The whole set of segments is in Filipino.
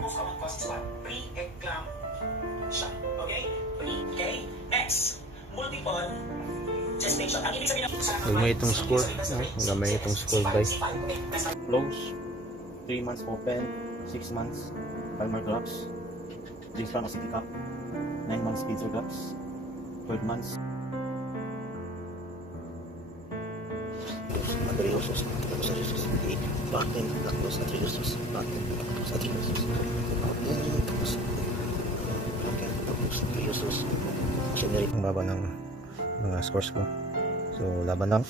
most common cause is what? Pre-eclampsia. Okay? Okay? Next, multiple gestation. Ang ibig sabihin ng gamay itong score. Gamay itong score, guys. Close. 3 months open. 6 months Palmar grafts. This pharmacy cup. 9 months Pincer grafts. 12 months. Adrenosus, adrenosus, Batten, lactose, adrenosus, Batten, lactose, adrenosus, Batten, lactose, adrenosus. Ang baba ng mga scores ko. So, laban lang.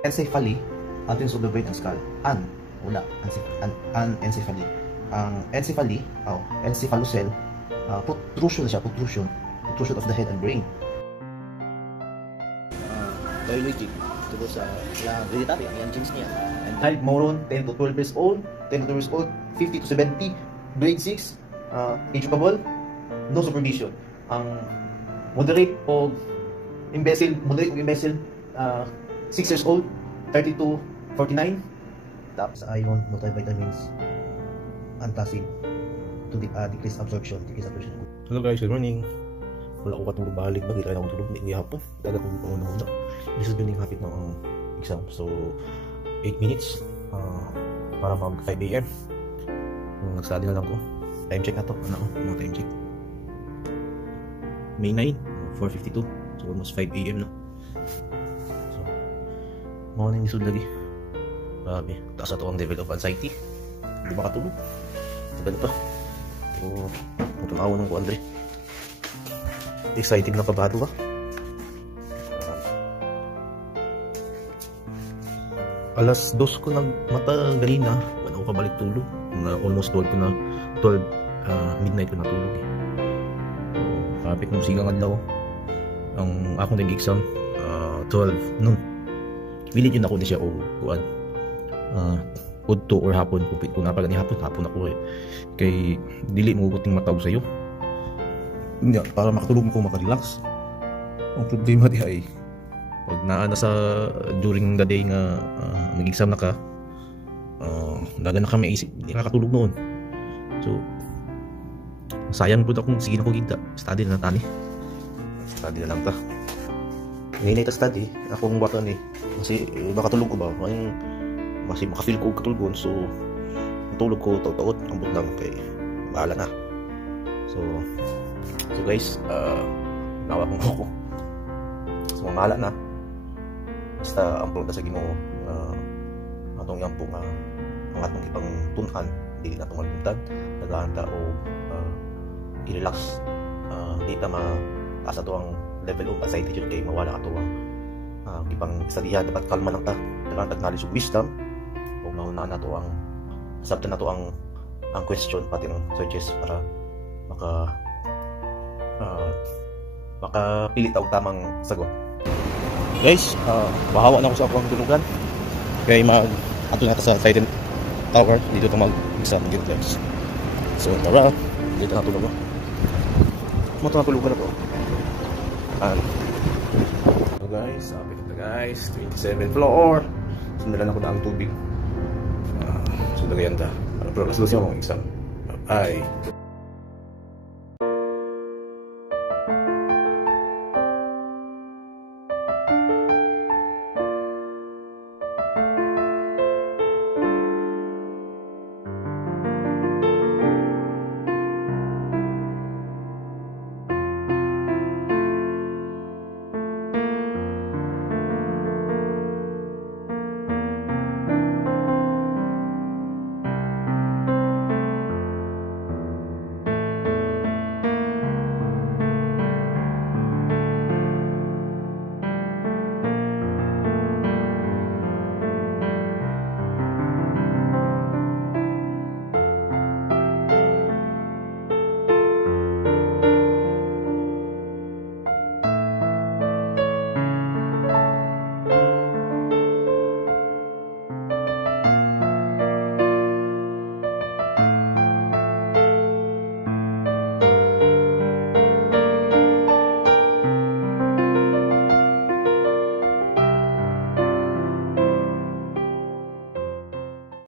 Encephaly, anatomy of the brain and skull. Wala. Anencephaly. Ang encephaly, encephalocele, protrusion siya, protrusion of the head and brain. Biologic, tungkol sa hereditary, ang genes niya. And child moron, 10 to 12 years old, 10 to 12 years old, 50 to 70, grade 6, educable, no supervision. Ang moderate o imbecile, 6 years old, 30 to 49. Tapos iron, multivitamins, antacid to decrease absorption. Hello guys, good morning. Wala ko katulog balik ba? Kita na akong tulog. Hindi hapon. Dagat kong pangunahon na. This is building habit ng exam. So, 8 minutes para mag 5 AM. Nag-study na lang ko. Time check na to. Ano time check? May 9, 4:52. So, almost 5 AM na. Morning isod lagi. Grabe, taas ato ang level of anxiety. Hindi makatulog. Tagal pa. So, tumawa ng ko, Andre. Excited na kabado ba? Alas 2 ko nagmata ganina. Wala ko kabalik tulog. Almost 12 ko na 12 midnight ko natulog eh. Kapit ng sigang adlaw. Ang akong nag-exam 12 noon. Willing yun ako na siya o kuan udto or hapon kung napagani hapon ako eh kay dili mo guting matawag sa'yo para makatulog ko makarelax. Ang problema di ay pag naana sa during the day nga nag-exam na ka daga na kami isip hindi nakatulog noon. So sayang po akong sige na ko gigda study na tani study na lang ta ngayon ito study akong bata ni kasi makatulog ko ba kasi makafeel ko katulgon so matulog ko taot ang butlang kay bahala na so guys nawa kong ako so mamala na basta ang pulta sa Ginoo atong yang po nga ang atong ipang tunan dili na itong malimtad naghahanda o i-relax di ta mataas ato ang level of anxiety jud kay mawala ato ang ipang studihan dapat kalma lang ta dapat knowledge of wisdom o mauna na to ang sabta na to ang question pati ng searches para makapilit og tamang sagot. Guys, bahawa na ako sa akong tulugan kay ato na ta sa Titan Tower dito ta mag-exam dito guys. So tara, dito na tulog. Mo na tulugan na to. So guys, sabi kita guys, 27th floor. Sundalan ako na ang tubig. Sundalan ta. Para pro, mas lusin ako ang exam. Bye.